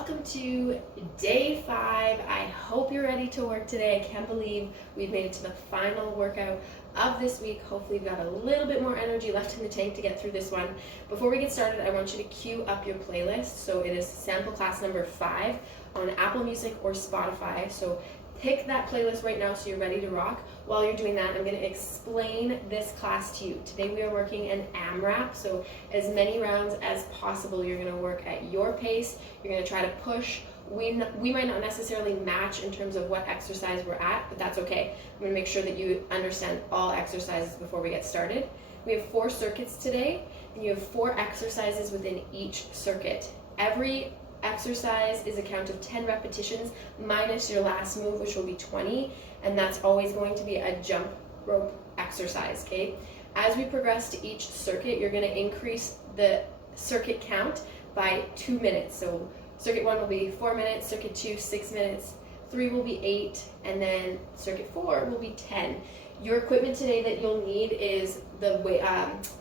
Welcome to day 5. I hope you're ready to work today. I can't believe we've made it to the final workout of this week. Hopefully you've got a little bit more energy left in the tank to get through this one. Before we get started, I want you to queue up your playlist. So it is sample class number 5 on Apple Music or Spotify. So pick that playlist right now so you're ready to rock. While you're doing that, I'm going to explain this class to you. Today we are working an AMRAP, so as many rounds as possible. You're going to work at your pace. You're going to try to push. We might not necessarily match in terms of what exercise we're at, but that's okay. I'm going to make sure that you understand all exercises before we get started. We have 4 circuits today, and you have 4 exercises within each circuit. Every exercise is a count of 10 repetitions minus your last move, which will be 20, and that's always going to be a jump rope exercise, okay? As we progress to each circuit, you're going to increase the circuit count by 2 minutes. So circuit 1 will be 4 minutes, circuit 2 6 minutes, 3 will be 8, and then circuit 4 will be 10. Your equipment today that you'll need is the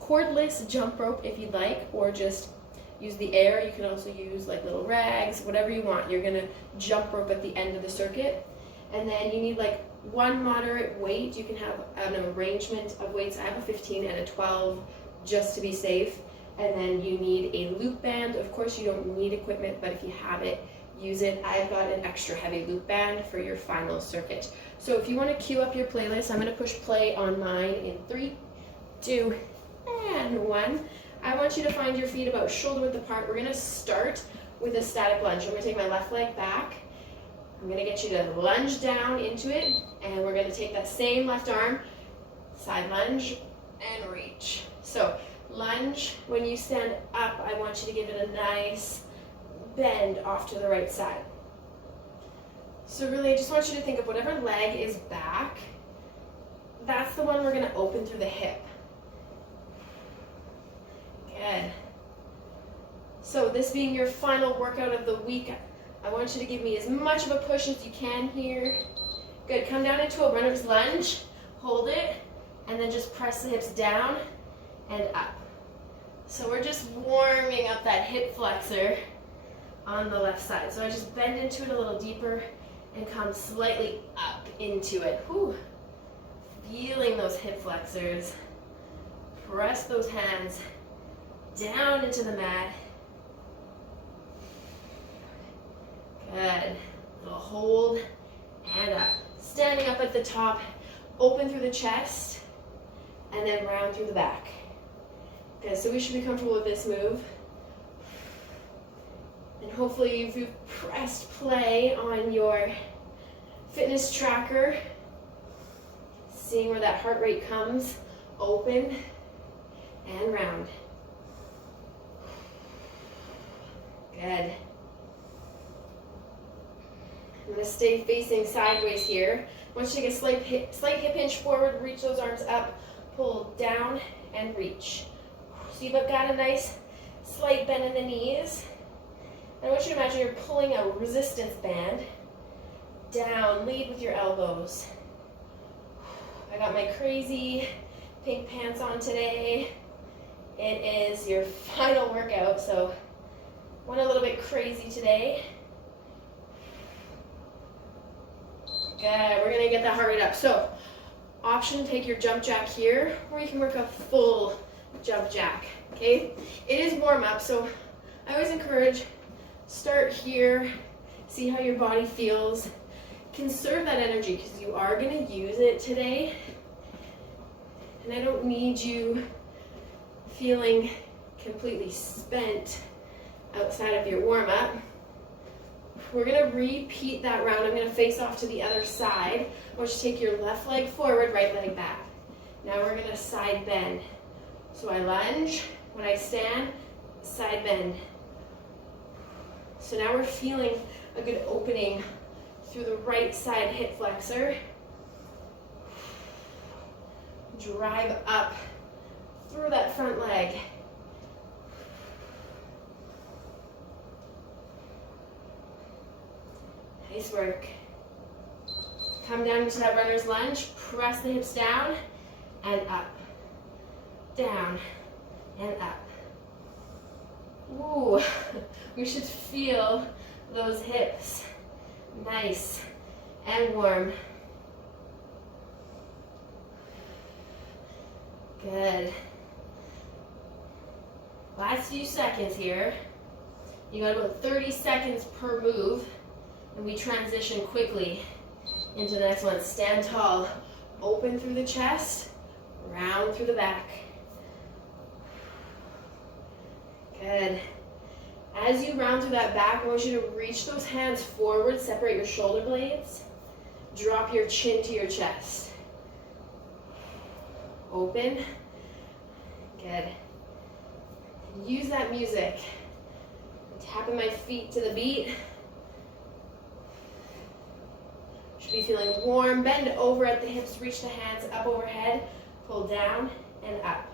cordless jump rope if you'd like, or just use the air. You can also use like little rags, whatever you want. You're gonna jump rope at the end of the circuit. And then you need like 1 moderate weight. You can have an arrangement of weights. I have a 15 and a 12 just to be safe. And then you need a loop band. Of course you don't need equipment, but if you have it, use it. I've got an extra heavy loop band for your final circuit. So if you wanna queue up your playlist, I'm gonna push play on mine in 3, 2, and 1. I want you to find your feet about shoulder width apart. We're going to start with a static lunge. I'm going to take my left leg back. I'm going to get you to lunge down into it, and we're going to take that same left arm, side lunge, and reach. So lunge, when you stand up, I want you to give it a nice bend off to the right side. So really, I just want you to think of whatever leg is back, that's the one we're going to open through the hip. Good. So this being your final workout of the week, I want you to give me as much of a push as you can here. Good. Come down into a runner's lunge. Hold it, and then just press the hips down and up. So we're just warming up that hip flexor on the left side. So I just bend into it a little deeper and come slightly up into it. Whew. Feeling those hip flexors. Press those hands down into the mat. Good. Little hold and up. Standing up at the top, open through the chest, and then round through the back. Good, so we should be comfortable with this move. And hopefully if you've pressed play on your fitness tracker, seeing where that heart rate comes, open and round. Good. I'm going to stay facing sideways here. I want you to take a slight hip hinge forward, reach those arms up, pull down and reach. So you've got a nice slight bend in the knees. I want you to imagine you're pulling a resistance band down, lead with your elbows. I got my crazy pink pants on today. It is your final workout, so went a little bit crazy today. Good, we're gonna get that heart rate up. So, option, take your jump jack here, or you can work a full jump jack, okay? It is warm up, so I always encourage, start here, see how your body feels. Conserve that energy, because you are gonna use it today. And I don't need you feeling completely spent outside of your warm-up. We're going to repeat that round. I'm going to face off to the other side. I want you to take your left leg forward, right leg back. Now we're going to side bend. So I lunge. When I stand, side bend. So now we're feeling a good opening through the right side hip flexor. Drive up through that front leg. Nice work. Come down into that runner's lunge, press the hips down and up, down and up. Ooh, we should feel those hips. Nice and warm. Good. Last few seconds here. You got about 30 seconds per move, and we transition quickly into the next one. Stand tall, open through the chest, round through the back. Good. As you round through that back, I want you to reach those hands forward, separate your shoulder blades, drop your chin to your chest. Open. Good. Use that music. I'm tapping my feet to the beat. Should be feeling warm. Bend over at the hips, reach the hands up overhead, pull down and up.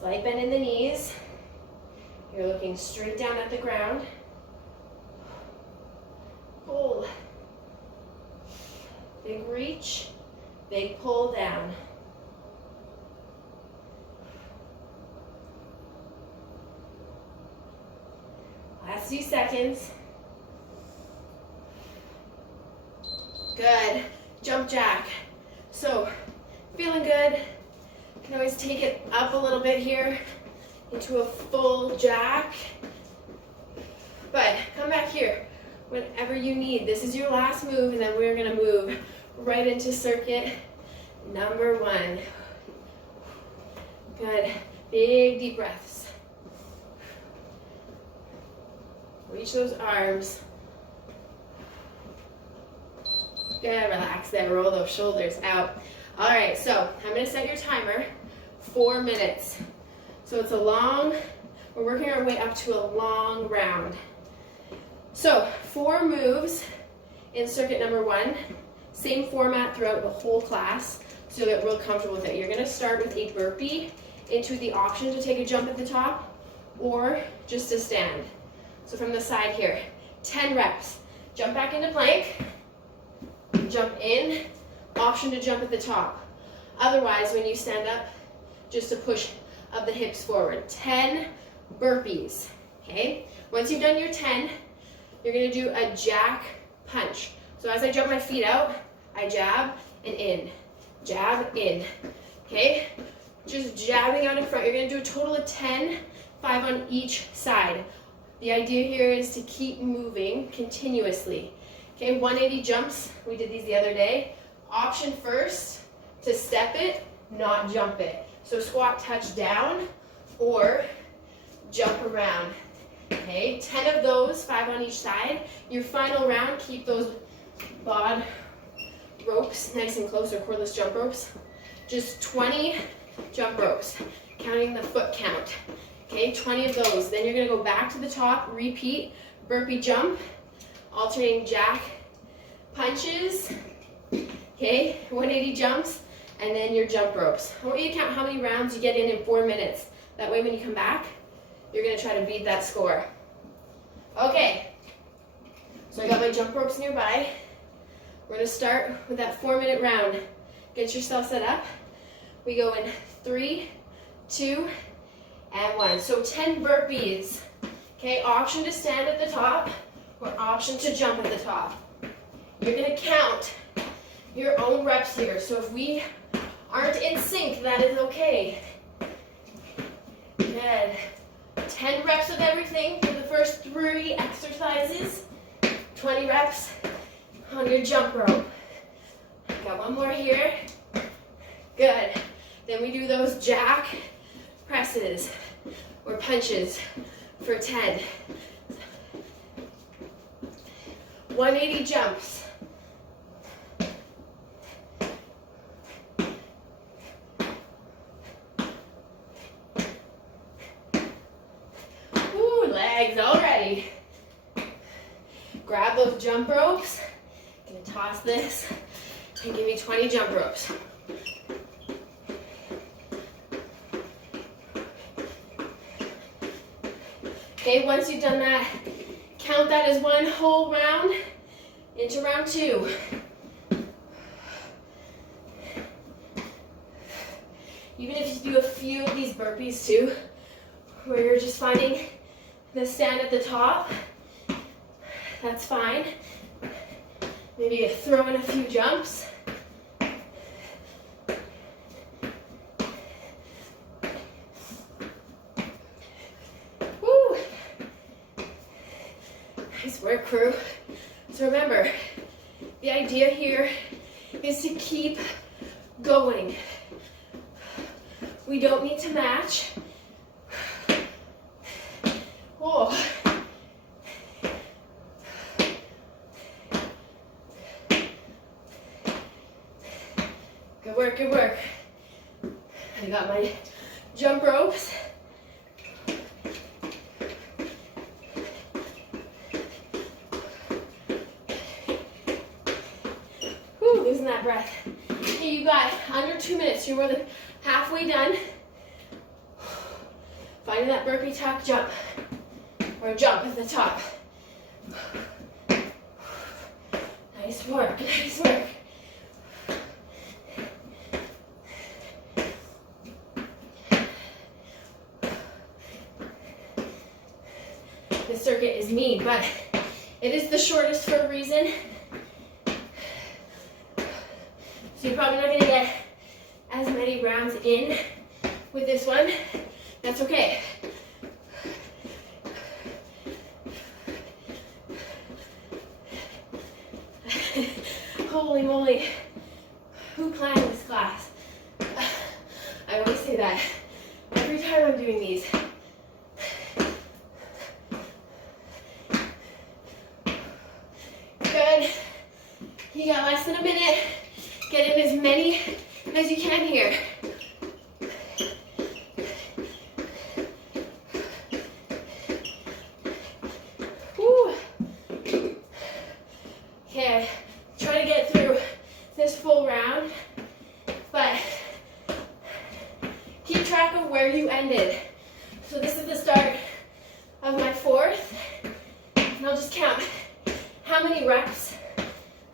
Slight bend in the knees. You're looking straight down at the ground. Pull. Big reach, big pull down. Last few seconds. Good. Jump jack. So, feeling good. You can always take it up a little bit here into a full jack. But come back here whenever you need. This is your last move, and then we're going to move right into circuit number 1. Good. Big deep breaths. Reach those arms. Good, relax there, roll those shoulders out. All right, so I'm gonna set your timer, 4 minutes. So it's a long, we're working our way up to a long round. So 4 moves in circuit number 1, same format throughout the whole class, so you'll get real comfortable with it. You're gonna start with a burpee into the option to take a jump at the top, or just to stand. So from the side here, 10 reps. Jump back into plank, jump in, option to jump at the top. Otherwise, when you stand up, just a push of the hips forward. 10 burpees, okay? Once you've done your 10, you're gonna do a jack punch. So as I jump my feet out, I jab and in, okay? Just jabbing out in front. You're gonna do a total of 10, 5 on each side. The idea here is to keep moving continuously. Okay, 180 jumps, we did these the other day. Option first to step it, not jump it. So squat, touch down, or jump around. Okay, 10 of those, 5 on each side. Your final round, keep those bod ropes nice and close, or cordless jump ropes. Just 20 jump ropes, counting the foot count. Okay, 20 of those. Then you're gonna go back to the top, repeat, burpee jump, alternating jack punches, okay, 180 jumps, and then your jump ropes. I want you to count how many rounds you get in 4 minutes. That way when you come back, you're gonna try to beat that score. Okay, so I got my jump ropes nearby. We're gonna start with that 4-minute round. Get yourself set up. We go in 3, 2, and 1. So 10 burpees. Okay, option to stand at the top, or option to jump at the top. You're gonna count your own reps here. So if we aren't in sync, that is okay. Good. 10 reps of everything for the first 3 exercises. 20 reps on your jump rope. Got one more here. Good. Then we do those jack presses or punches for 10. 180 jumps. Ooh, legs already. Grab those jump ropes. Gonna toss this and give me 20 jump ropes. Okay, once you've done that, count that as one whole round into round 2. Even if you do a few of these burpees too, where you're just finding the stand at the top, that's fine. Maybe throw in a few jumps. Woo! Nice work, crew. So remember, the idea here is to keep going. We don't need to match. Oh. Good work, good work. I got my jump ropes. Whew, losing that breath. Okay, you got under 2 minutes. You're more than halfway done. Finding that burpee tuck jump, or jump at the top. Nice work, nice work. This circuit is mean, but it is the shortest for a reason. So you're probably not going to get as many rounds in with this one. That's okay. Holy moly, who planned this class? I always say that every time I'm doing these. Good. You got less than a minute. Get in as many as you can here. Woo. Okay, try to get through this full round, but keep track of where you ended. So this is the start of my fourth, and I'll just count how many reps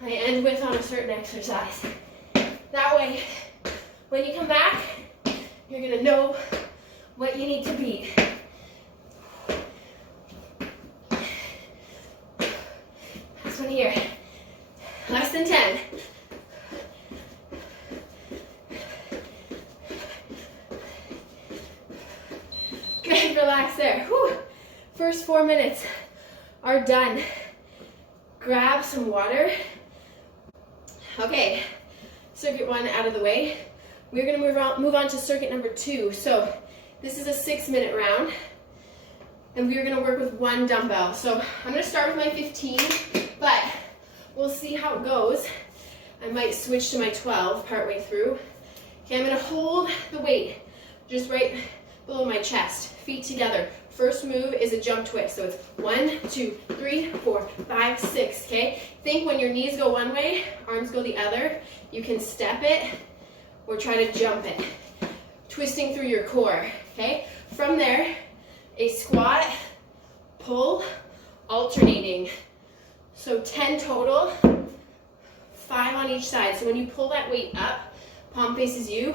I end with on a certain exercise. That way, when you come back, you're gonna know what you need to beat. Last one here. Less than 10. Good, relax there. Whew. First 4 minutes are done. Grab some water. Okay, circuit 1 out of the way. We're gonna move on to circuit number 2. So this is a 6-minute round, and we're gonna work with 1 dumbbell. So I'm gonna start with my 15, but we'll see how it goes. I might switch to my 12 partway through. Okay, I'm gonna hold the weight just right below my chest, feet together. First move is a jump twist. So it's 1, 2, 3, 4, 5, 6, okay? Think when your knees go one way, arms go the other. You can step it or try to jump it. Twisting through your core, okay? From there, a squat, pull, alternating. So 10 total, 5 on each side. So when you pull that weight up, palm faces you,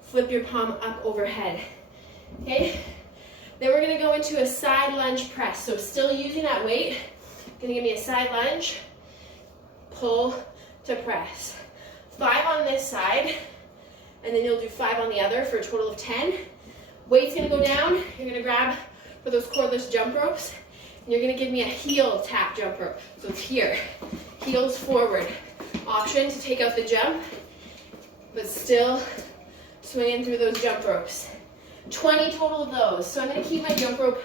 flip your palm up overhead, okay? Then we're gonna go into a side lunge press. So still using that weight, gonna give me a side lunge, pull to press. 5 on this side, and then you'll do 5 on the other for a total of 10. Weight's gonna go down, you're gonna grab for those cordless jump ropes, and you're gonna give me a heel tap jump rope. So it's here, heels forward. Option to take out the jump, but still swinging through those jump ropes. 20 total of those. So I'm going to keep my jump rope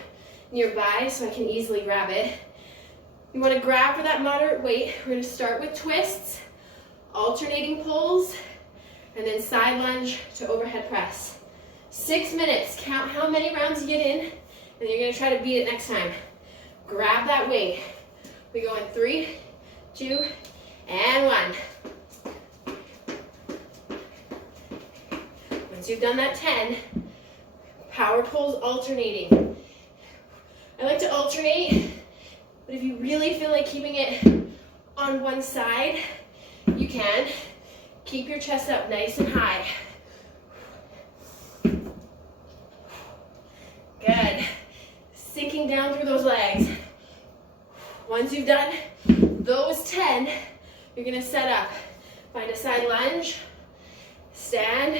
nearby so I can easily grab it. You want to grab for that moderate weight. We're going to start with twists, alternating pulls, and then side lunge to overhead press. 6 minutes. Count how many rounds you get in, and you're going to try to beat it next time. Grab that weight. We go in 3, 2, and 1. Once you've done that 10, power pulls alternating. I like to alternate, but if you really feel like keeping it on one side, you can. Keep your chest up nice and high. Good. Sinking down through those legs. Once you've done those 10, you're gonna set up. Find a side lunge, stand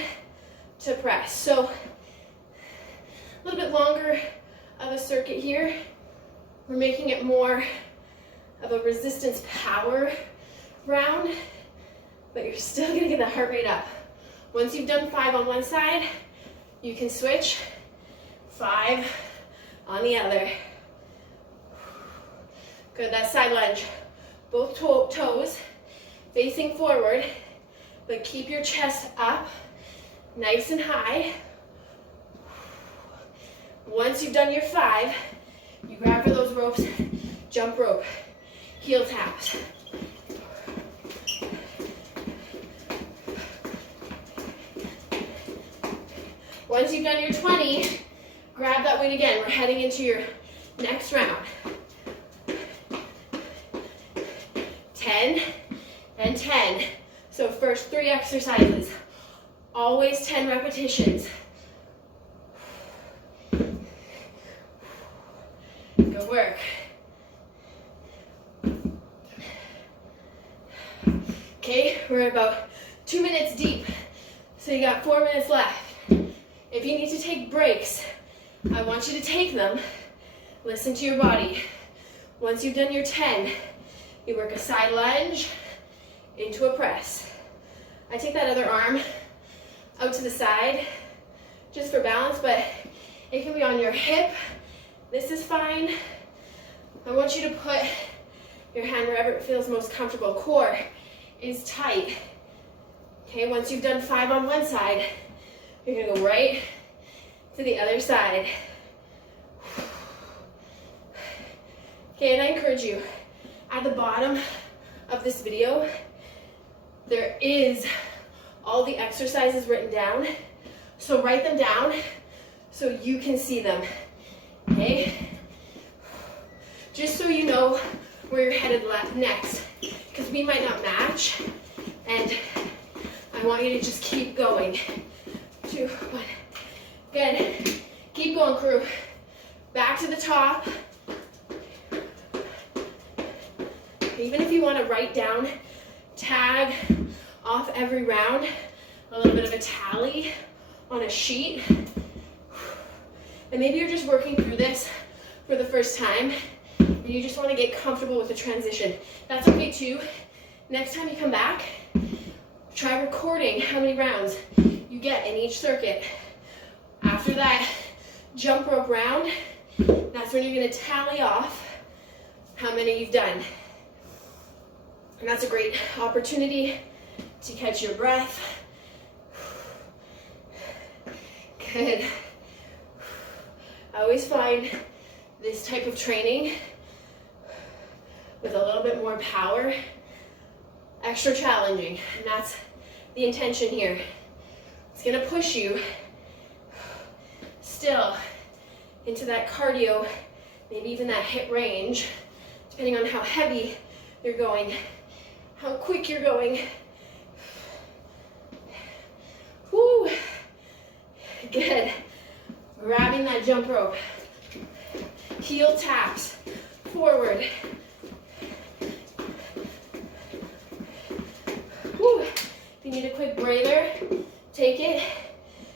to press. So a little bit longer of a circuit here. We're making it more of a resistance power round, but you're still gonna get the heart rate up. Once you've done 5 on one side, you can switch 5 on the other. Good, that side lunge. Both toes facing forward, but keep your chest up, nice and high. Once you've done your 5, you grab for those ropes, jump rope, heel taps. Once you've done your 20, grab that weight again. We're heading into your next round. 10 and 10. So first 3 exercises, always 10 repetitions. Good work. Okay, we're about 2 minutes deep, so you got 4 minutes left. If you need to take breaks, I want you to take them. Listen to your body. Once you've done your 10, you work a side lunge into a press. I take that other arm out to the side just for balance, but it can be on your hip. This is fine. I want you to put your hand wherever it feels most comfortable. Core is tight. Okay, once you've done 5 on one side, you're gonna go right to the other side. Okay, and I encourage you, at the bottom of this video, there is all the exercises written down. So write them down so you can see them, okay? Just so you know where you're headed next, because we might not match, and I want you to just keep going. 2, 1, good. Keep going, crew. Back to the top. Even if you want to write down, tag off every round, a little bit of a tally on a sheet. And maybe you're just working through this for the first time, and you just want to get comfortable with the transition. That's okay too. Next time you come back, try recording how many rounds you get in each circuit. After that jump rope round, that's when you're going to tally off how many you've done. And that's a great opportunity to catch your breath. Good. I always find this type of training with a little bit more power extra challenging, and that's the intention here. It's gonna push you still into that cardio, maybe even that hip range, depending on how heavy you're going, how quick you're going. Woo! Good. Grabbing that jump rope. Heel taps forward. Woo! If you need a quick breather, take it.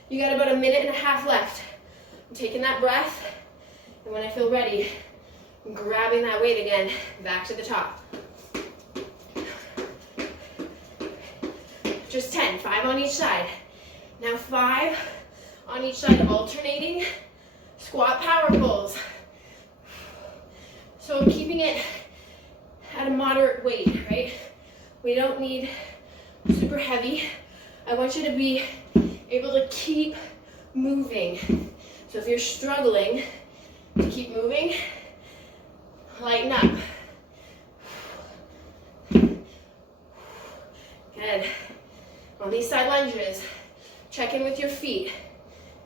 You got about 1.5 minutes left. I'm taking that breath, and when I feel ready, I'm grabbing that weight again, back to the top. Just 10, 5 on each side. Now 5 on each side, alternating squat power pulls. So I'm keeping it at a moderate weight, right? We don't need super heavy. I want you to be able to keep moving. So if you're struggling to keep moving, lighten up. Good. On these side lunges, check in with your feet.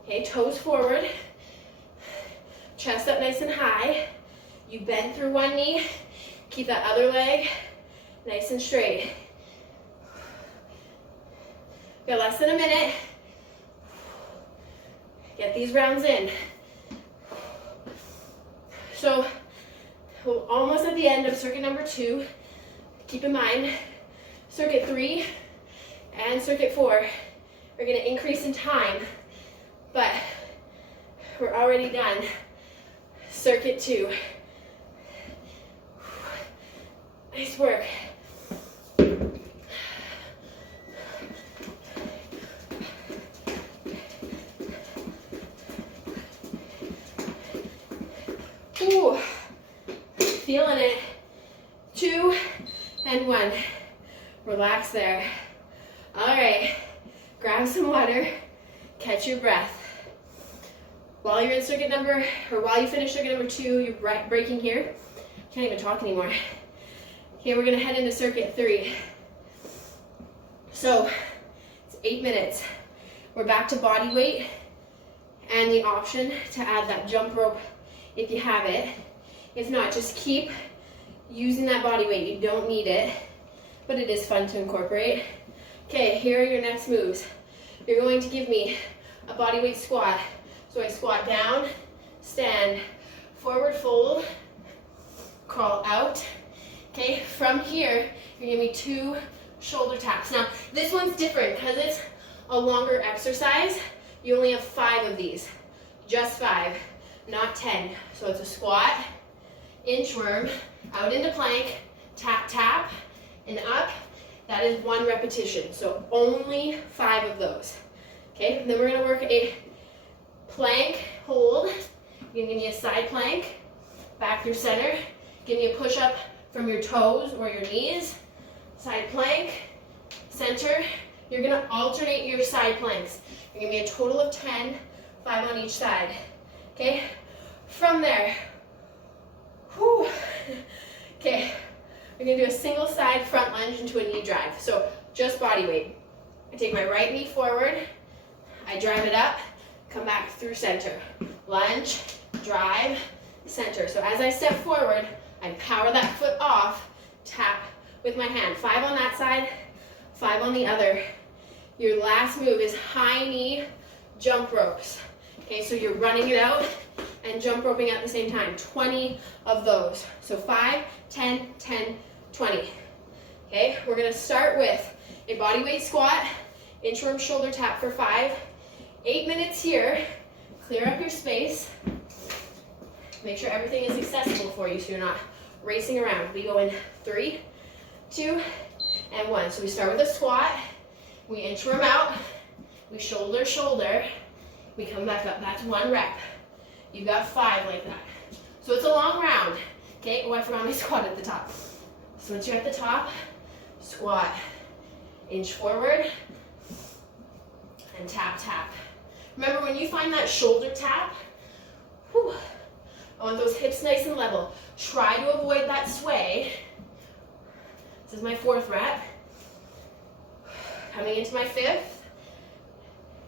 Okay, toes forward, chest up nice and high. You bend through one knee, keep that other leg nice and straight. Got less than 1 minute. Get these rounds in. So we're almost at the end of circuit number 2. Keep in mind, circuit 3 and circuit 4 are going to increase in time, but we're already done circuit 2. Nice work. Ooh, feeling it. 2 and 1. Relax there. All right, grab some water, catch your breath. While you're in circuit number, or while you finish circuit number 2, you're breaking here. Can't even talk anymore. Here we're gonna head into circuit 3. So it's 8 minutes. We're back to body weight and the option to add that jump rope if you have it. If not, just keep using that body weight. You don't need it, but it is fun to incorporate. Okay, here are your next moves. You're going to give me a body weight squat. So I squat down, stand, forward fold, crawl out. Okay, from here, you're gonna give me 2 shoulder taps. Now, this one's different because it's a longer exercise. You only have 5 of these, just 5, not 10. So it's a squat, inchworm, out into plank, tap, tap, and up. That is 1 repetition, so only 5 of those. Okay, and then we're gonna work a plank hold. You're gonna give me a side plank, back through center. Give me a push-up from your toes or your knees. Side plank, center. You're gonna alternate your side planks. You're gonna be a total of 10, 5 on each side. Okay, from there, whew. Okay, we're gonna do a single side front lunge into a knee drive. So just body weight. I take my right knee forward, I drive it up, come back through center. Lunge, drive, center. So as I step forward, I power that foot off, tap with my hand. 5 on that side, 5 on the other. Your last move is high knee jump ropes. Okay, so you're running it out and jump roping at the same time. 20 of those. So 5, 10, 10, 20. Okay, we're gonna start with a body weight squat, inchworm shoulder tap for 5. 8 minutes here. Clear up your space. Make sure everything is accessible for you so you're not racing around. We go in 3, 2, and 1. So we start with a squat. We inchworm out. We shoulder, shoulder. We come back up. That's 1 rep. You've got 5 like that. So it's a long round. Okay, oh, I forgot my squat at the top. So once you're at the top, squat. Inch forward. And tap, tap. Remember, when you find that shoulder tap, whew, I want those hips nice and level. Try to avoid that sway. This is my 4th rep. Coming into my 5th.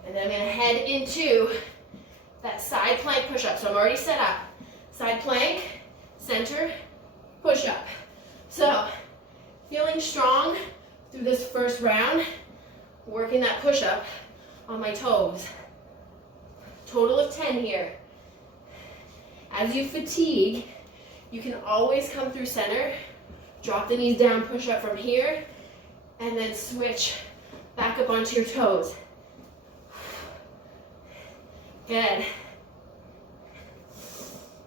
And then I'm going to head into that side plank push-up. So I'm already set up. Side plank, center, push-up. So, feeling strong through this first round, working that push-up on my toes. Total of 10 here. As you fatigue, you can always come through center, drop the knees down, push up from here, and then switch back up onto your toes. Good.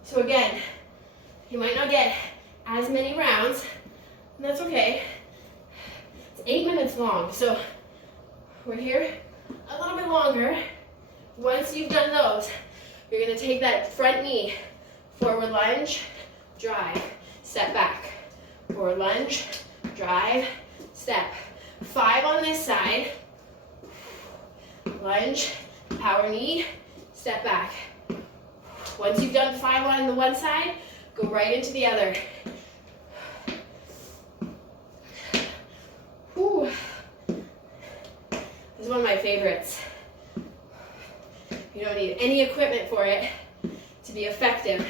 So again, you might not get as many rounds, and that's okay. It's 8 minutes long, so we're here a little bit longer. Once you've done those, you're gonna take that front knee, forward lunge, drive, step back. Forward lunge, drive, step. 5 on this side. Lunge, power knee, step back. Once you've done 5 on the one side, go right into the other. Whew. This is one of my favorites. You don't need any equipment for it to be effective.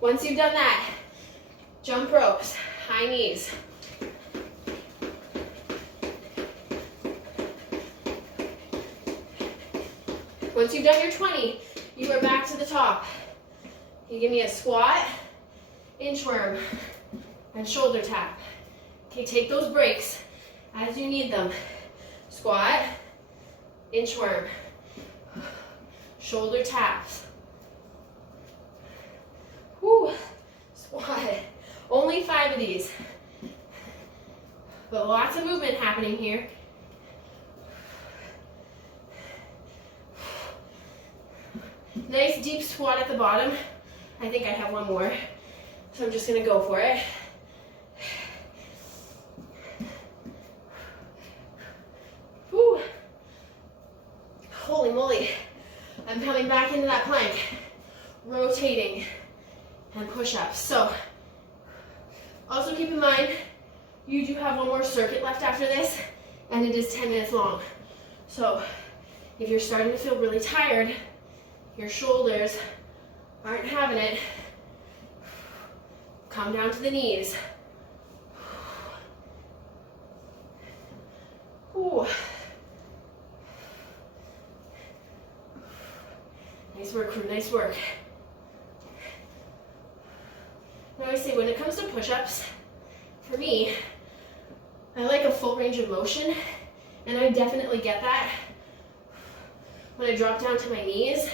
Once you've done that, jump ropes, high knees. Once you've done your 20, you are back to the top. You give me a squat, inchworm, and shoulder tap. Okay, take those breaks as you need them. Squat, inchworm, shoulder taps. Whoo, squat. Only 5 of these, but lots of movement happening here. Nice deep squat at the bottom. I think I have one more, so I'm just gonna go for it. Whew. Holy moly. I'm coming back into that plank, rotating and push-ups. So also keep in mind, you do have one more circuit left after this, and it is 10 minutes long. So if you're starting to feel really tired, your shoulders aren't having it, come down to the knees. Ooh. Nice work, crew, nice work. Now I say, when it comes to push-ups, for me, I like a full range of motion, and I definitely get that when I drop down to my knees.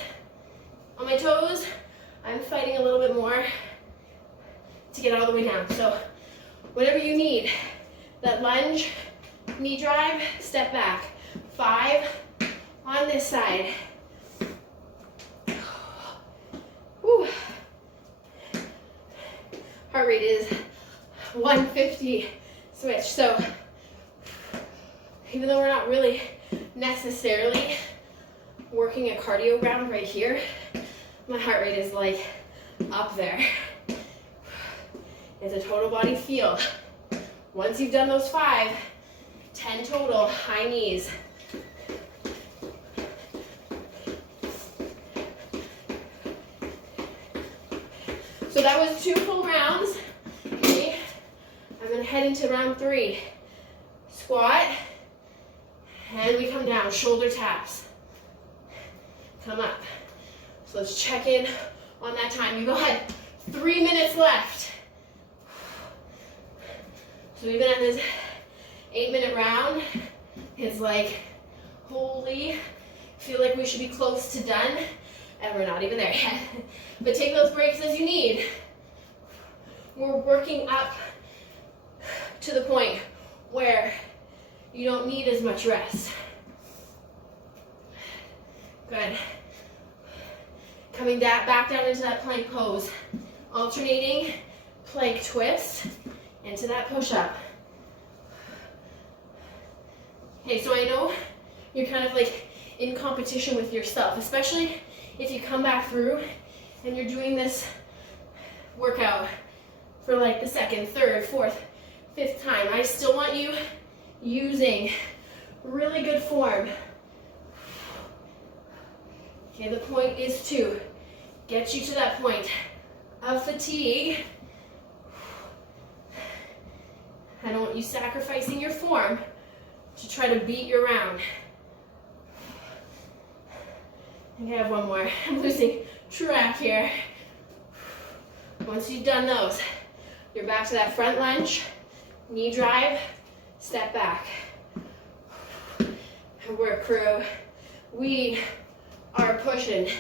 On my toes, I'm fighting a little bit more to get all the way down. So whatever you need, that lunge, knee drive, step back. 5 on this side. Whew. Heart rate is 150 switch. So even though we're not really necessarily working a cardio round right here, my heart rate is like up there. It's a total body feel. Once you've done those 5, 10 total, high knees. So that was 2 full rounds. Okay. I'm gonna head into round 3. Squat, and we come down, shoulder taps. Come up. So let's check in on that time. You got 3 minutes left. So even at this 8-minute round, it's like, holy, feel like we should be close to done, and we're not even there yet. But take those breaks as you need. We're working up to the point where you don't need as much rest. Good. Coming back down into that plank pose. Alternating plank twist into that push-up. Okay, so I know you're kind of like in competition with yourself, especially if you come back through and you're doing this workout for like the 2nd, 3rd, 4th, 5th time. I still want you using really good form. Okay, the point is to get you to that point of fatigue. I don't want you sacrificing your form to try to beat your round. I think I have one more. I'm losing track here. Once you've done those, you're back to that front lunge, knee drive, step back. Good work, crew. We are pushing.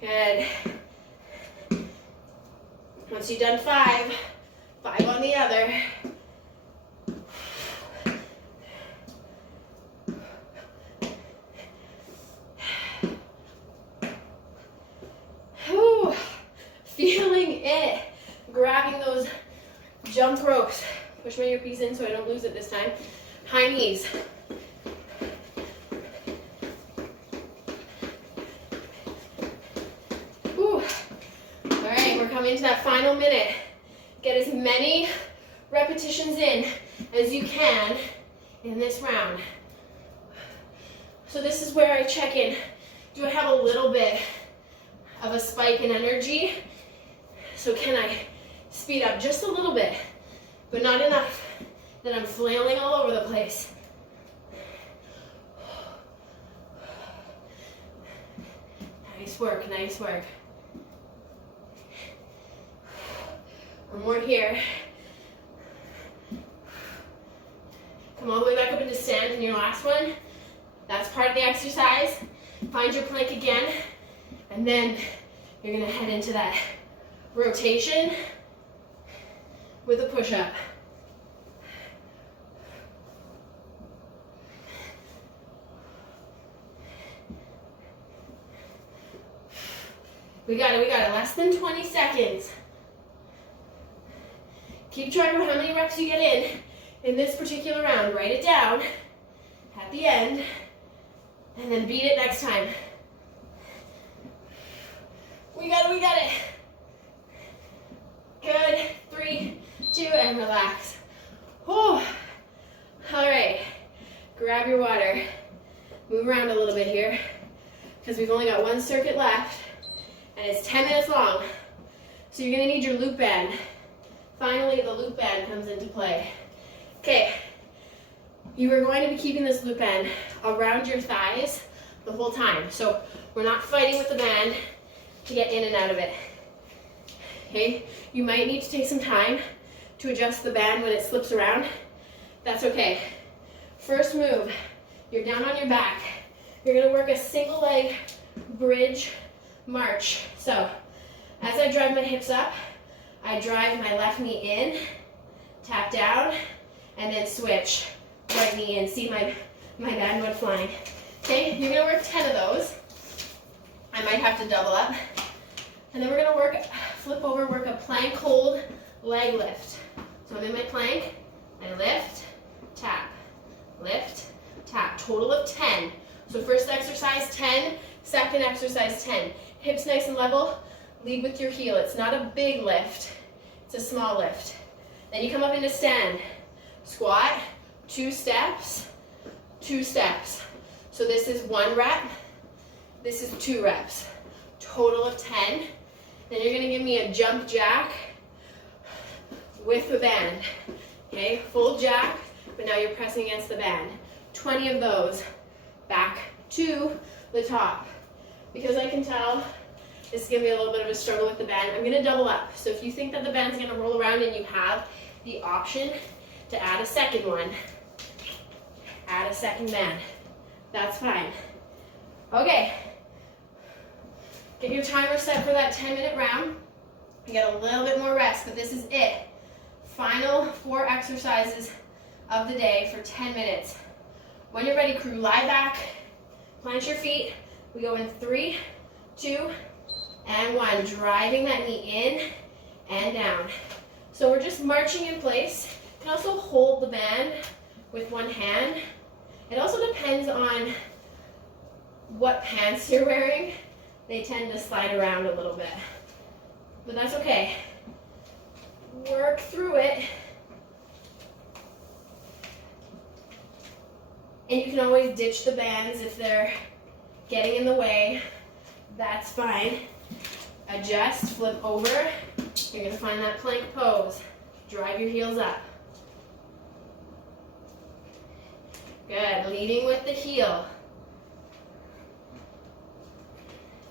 Good. Once you've done 5, 5 on the other. Whew. Feeling it. Grabbing those jump ropes. Push my earpiece in so I don't lose it this time. High knees. Coming into that final minute. Get as many repetitions in as you can in this round. So this is where I check in. Do I have a little bit of a spike in energy? So can I speed up just a little bit, but not enough that I'm flailing all over the place? Nice work, nice work. One more here. Come all the way back up into stand in your last one. That's part of the exercise. Find your plank again, and then you're gonna head into that rotation with a push-up. We got it, less than 20 seconds. Keep track of how many reps you get in this particular round. Write it down at the end, and then beat it next time. We got it. Good, 3, 2, and relax. Whew. All right, grab your water. Move around a little bit here, because we've only got one circuit left, and it's 10 minutes long. So you're gonna need your loop band. Finally, the loop band comes into play. Okay, you are going to be keeping this loop band around your thighs the whole time. So we're not fighting with the band to get in and out of it. Okay, you might need to take some time to adjust the band when it slips around. That's okay. First move, you're down on your back. You're gonna work a single leg bridge march. So as I drive my hips up, I drive my left knee in, tap down, and then switch. Right knee in. See my bad mode flying. Okay, you're gonna work 10 of those. I might have to double up. And then we're gonna flip over, work a plank hold leg lift. So I'm in my plank, I lift, tap, total of 10. So first exercise 10, second exercise 10. Hips nice and level, lead with your heel. It's not a big lift, it's a small lift. Then you come up into stand, squat, 2 steps, 2 steps. So this is 1 rep, this is 2 reps, total of 10. Then you're gonna give me a jump jack with the band. Okay, full jack, but now you're pressing against the band. 20 of those, back to the top. Because I can tell this is gonna be a little bit of a struggle with the band, I'm gonna double up. So if you think that the band's gonna roll around and you have the option to add a second one, add a second band. That's fine. Okay. Get your timer set for that 10-minute round. You get a little bit more rest, but this is it. Final 4 exercises of the day for 10 minutes. When you're ready, crew, lie back, plant your feet. We go in 3, 2, and 1. Driving that knee in and down. So we're just marching in place. You can also hold the band with one hand. It also depends on what pants you're wearing. They tend to slide around a little bit, but that's okay. Work through it. And you can always ditch the bands if they're getting in the way. That's fine. Adjust, flip over. You're gonna find that plank pose. Drive your heels up. Good, leading with the heel.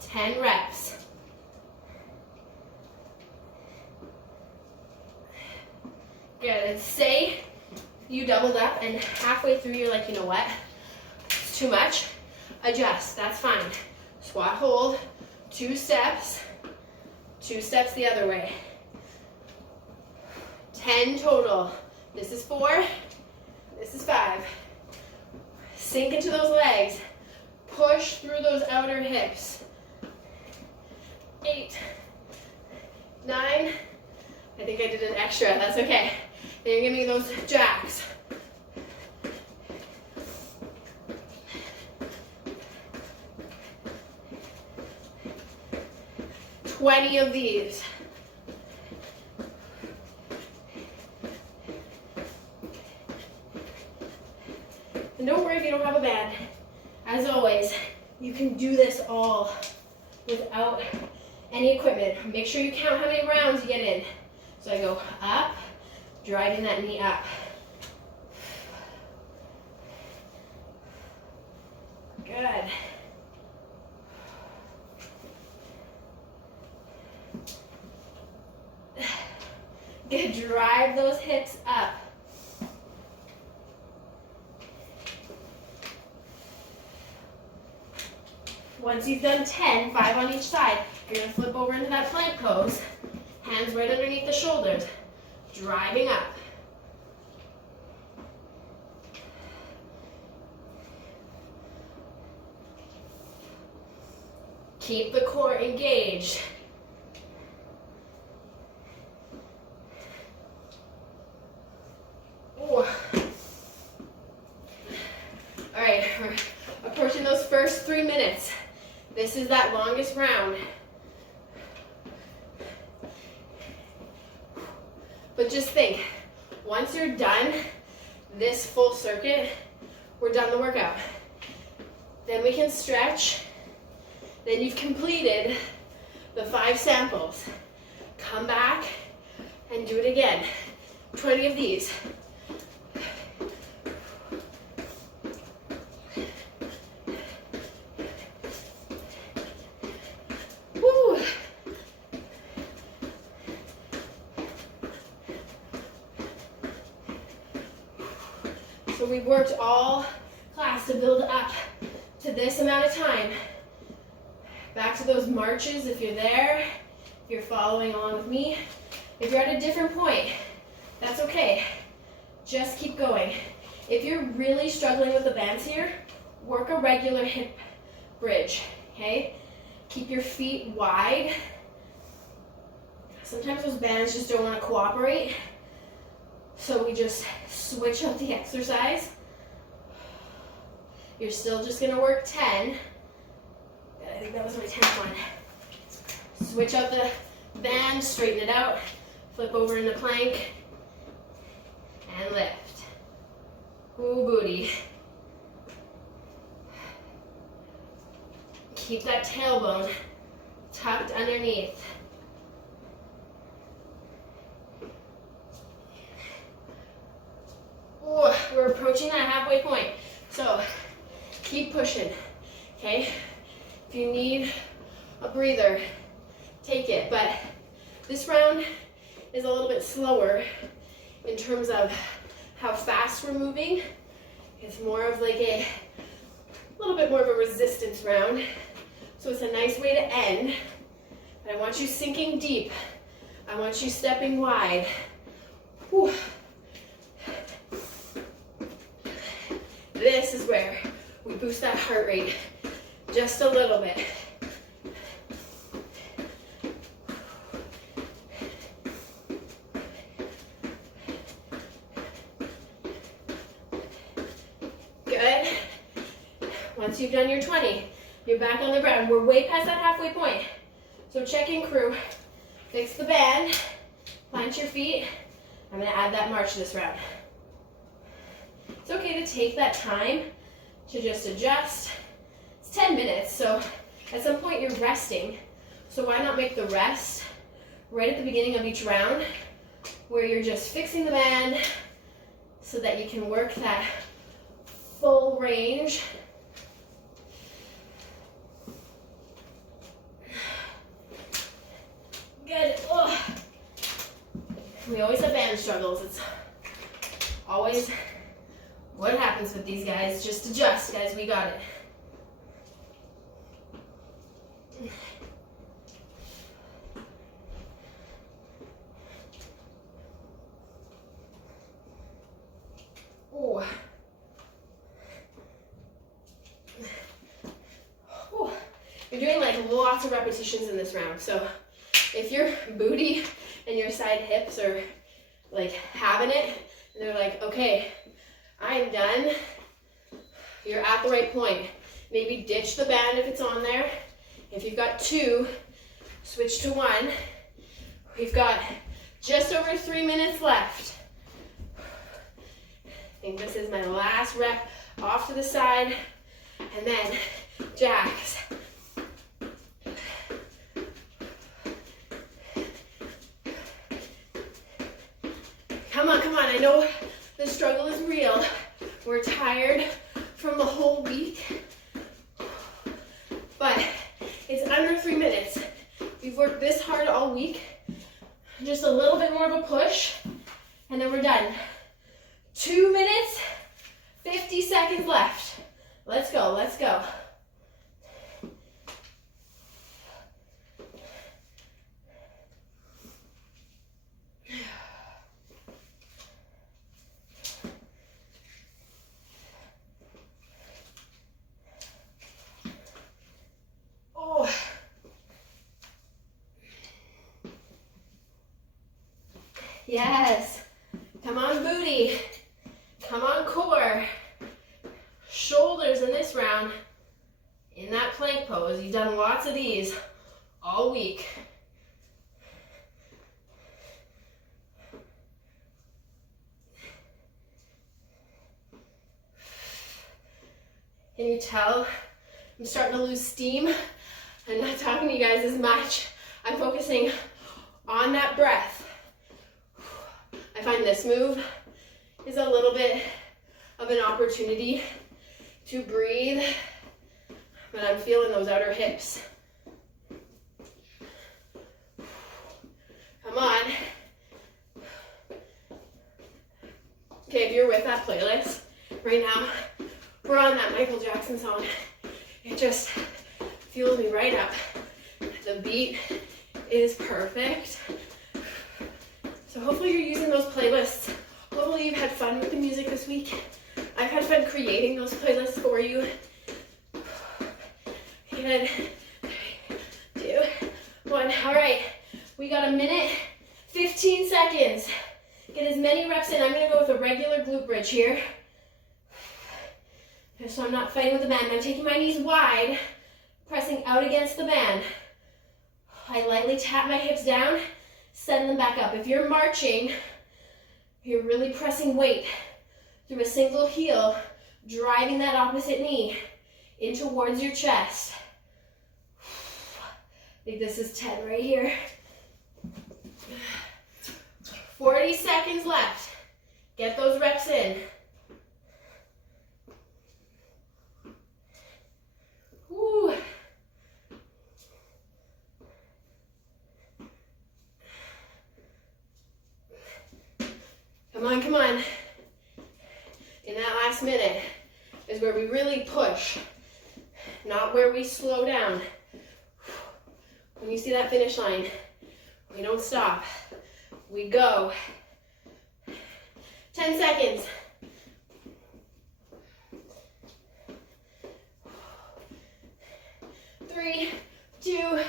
10 reps. Good, and say you doubled up and halfway through you're like, you know what, it's too much. Adjust, that's fine. Squat hold, 2 steps, 2 steps the other way. 10 total. This is 4, this is 5. Sink into those legs. Push through those outer hips. 8, 9, I think I did an extra, that's okay. Then you're giving me those jacks. 20 of these. And don't worry if you don't have a band. As always, you can do this all without any equipment. Make sure you count how many rounds you get in. So I go up, driving that knee up. Good. Drive those hips up. Once you've done 10, 5 on each side, you're going to flip over into that plank pose. Hands right underneath the shoulders, driving up. Keep the core engaged. Ooh. All right, we're approaching those first 3 minutes. This is that longest round. But just think, once you're done this full circuit, we're done the workout. Then we can stretch. Then you've completed the 5 samples. Come back and do it again. 20 of these. Woo. So we've worked all class to build up to this amount of time. Back to those marches if you're there, if you're following along with me. If you're at a different point, that's okay. Just keep going. If you're really struggling with the bands here, work a regular hip bridge, okay? Keep your feet wide. Sometimes those bands just don't want to cooperate, so we just switch up the exercise. You're still just going to work 10. I think that was my 10th one. Switch out the band, straighten it out, flip over into plank, and lift. Ooh, booty. Keep that tailbone tucked underneath. Ooh, we're approaching that halfway point. So keep pushing, okay? If you need a breather, take it. But this round is a little bit slower in terms of how fast we're moving. It's more of like a little bit more of a resistance round. So it's a nice way to end. But I want you sinking deep. I want you stepping wide. Whew. This is where we boost that heart rate just a little bit. Good. Once you've done your 20, you're back on the ground. We're way past that halfway point. So check in, crew. Fix the band, plant your feet. I'm gonna add that march this round. It's okay to take that time to just adjust. It's 10 minutes, so at some point you're resting. So why not make the rest right at the beginning of each round where you're just fixing the band so that you can work that full range. Good. Oh. We always have band struggles. It's always what happens with these guys. Just adjust, guys. We got it. Oh. Oh. You're doing like lots of repetitions in this round. So if your booty and your side hips are like having it, and they're like, okay, I'm done, you're at the right point. Maybe ditch the band if it's on there. If you've got 2, switch to 1. We've got just over 3 minutes left. I think this is my last rep off to the side, and then jacks. Come on, come on. I know the struggle is real. We're tired from the whole week, but it's under 3 minutes. We've worked this hard all week. Just a little bit more of a push, and then we're done. 2 minutes, 50 seconds left. Let's go, let's go. Oh. Yes. Come on, booty. Come on, core. Shoulders in this round. In that plank pose. You've done lots of these all week. Can you tell I'm starting to lose steam? I'm not talking to you guys as much. I'm focusing on that breath. I find this move is a little bit of an opportunity to breathe, but I'm feeling those outer hips. Come on. Okay, if you're with that playlist right now, we're on that Michael Jackson song. It just fuels me right up. The beat is perfect. So hopefully you're using those playlists. Hopefully you've had fun with the music this week. I've had fun creating those playlists for you. Good. 3, 2, 1. All right, we got a minute, 15 seconds. Get as many reps in. I'm gonna go with a regular glute bridge here. So I'm not fighting with the band. I'm taking my knees wide, pressing out against the band. I lightly tap my hips down, send them back up. If you're marching, you're really pressing weight through a single heel, driving that opposite knee in towards your chest. I think this is 10 right here. 40 seconds left. Get those reps in. Woo. Come on, come on. In that last minute is where we really push, not where we slow down. When you see that finish line, we don't stop. We go. 10 seconds. 3, 2,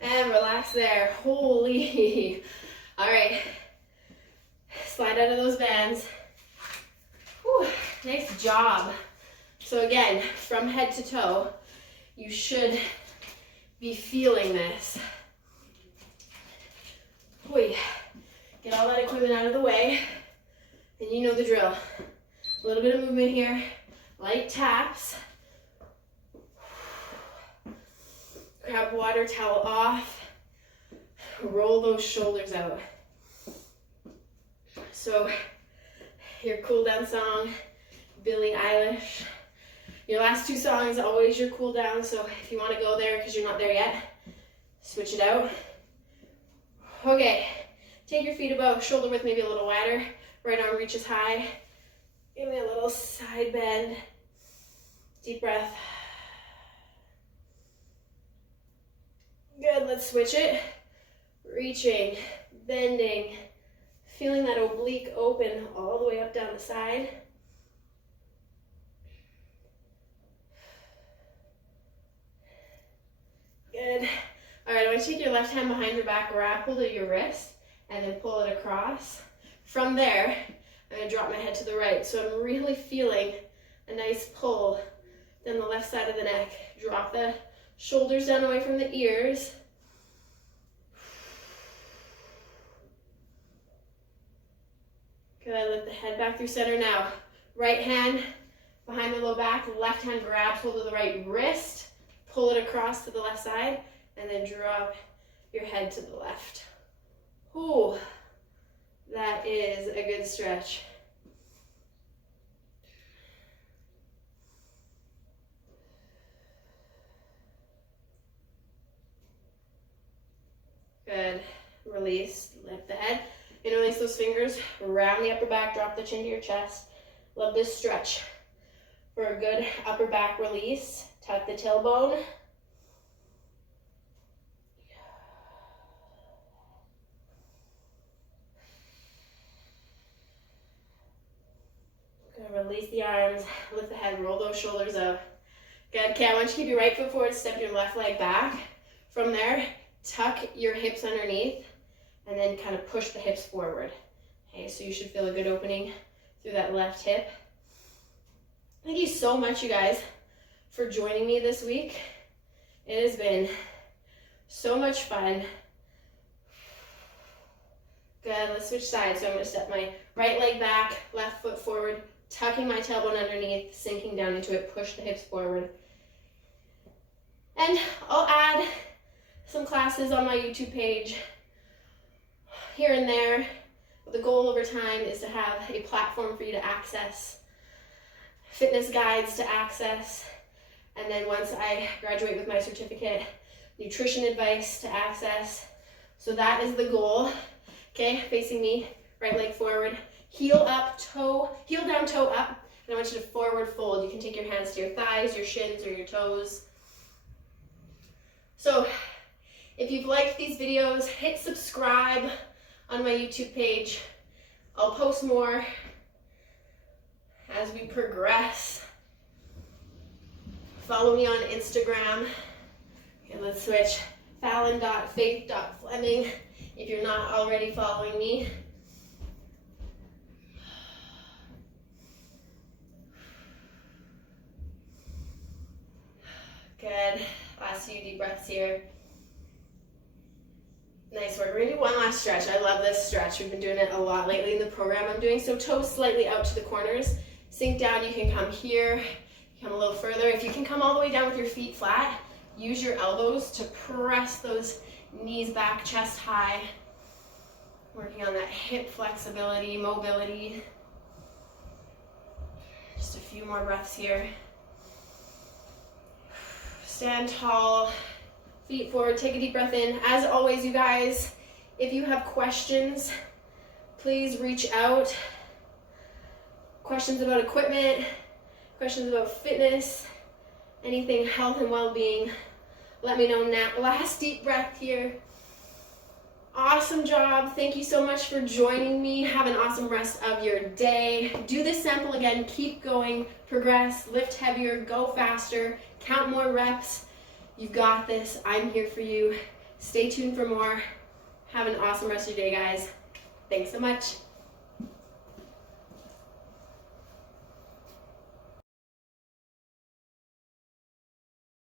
and relax there. Holy. All right. Slide out of those bands. Whew, nice job. So again, from head to toe, you should be feeling this. Oy. Get all that equipment out of the way, and you know the drill. A little bit of movement here, light taps. Grab water towel off, roll those shoulders out. So your cool down song, Billie Eilish. Your last 2 songs, always your cool down. So if you want to go there because you're not there yet, switch it out. Okay, take your feet above shoulder width, maybe a little wider. Right arm reaches high. Give me a little side bend. Deep breath. Good, let's switch it. Reaching, bending, feeling that oblique open all the way up down the side. Good. All right, I want you to take your left hand behind your back, grapple to your wrist, and then pull it across. From there, I'm going to drop my head to the right. So I'm really feeling a nice pull down the left side of the neck. Drop the shoulders down away from the ears. Good, lift the head back through center now. Right hand behind the low back, left hand grabs hold of the right wrist, pull it across to the left side, and then drop your head to the left. Ooh, that is a good stretch. Good. release, lift the head, interlace those fingers, round the upper back, drop the chin to your chest. Love this stretch for a good upper back release. Tuck the tailbone. Good, release the arms, lift the head, roll those shoulders up. Good, okay, I want you to keep your right foot forward, step your left leg back. From there, tuck your hips underneath, and then kind of push the hips forward. Okay, so you should feel a good opening through that left hip. Thank you so much, you guys, for joining me this week. It has been so much fun. Good, let's switch sides. So I'm gonna step my right leg back, left foot forward, tucking my tailbone underneath, sinking down into it, push the hips forward. And I'll add some classes on my YouTube page here and there. But the goal over time is to have a platform for you to access, fitness guides to access, and then once I graduate with my certificate, nutrition advice to access. So that is the goal. Okay, facing me, right leg forward, heel up, heel down, toe up, and I want you to forward fold. You can take your hands to your thighs, your shins, or your toes. So if you've liked these videos, hit subscribe on my YouTube page. I'll post more as we progress. Follow me on Instagram. Okay, let's switch. Fallon.faith.Fleming if you're not already following me. Good. Last few deep breaths here. Nice work. We're going to do one last stretch. I love this stretch. We've been doing it a lot lately in the program I'm doing. So toes slightly out to the corners. Sink down. You can come here. Come a little further. If you can come all the way down with your feet flat, use your elbows to press those knees back, chest high. Working on that hip flexibility, mobility. Just a few more breaths here. Stand tall, feet forward, take a deep breath in. As always, you guys, if you have questions, please reach out. Questions about equipment, questions about fitness, anything health and well-being, let me know now. Last deep breath here. Awesome job. Thank you so much for joining me. Have an awesome rest of your day. Do this sample again. Keep going. Progress. Lift heavier. Go faster. Count more reps. You've got this. I'm here for you. Stay tuned for more. Have an awesome rest of your day, guys. Thanks so much.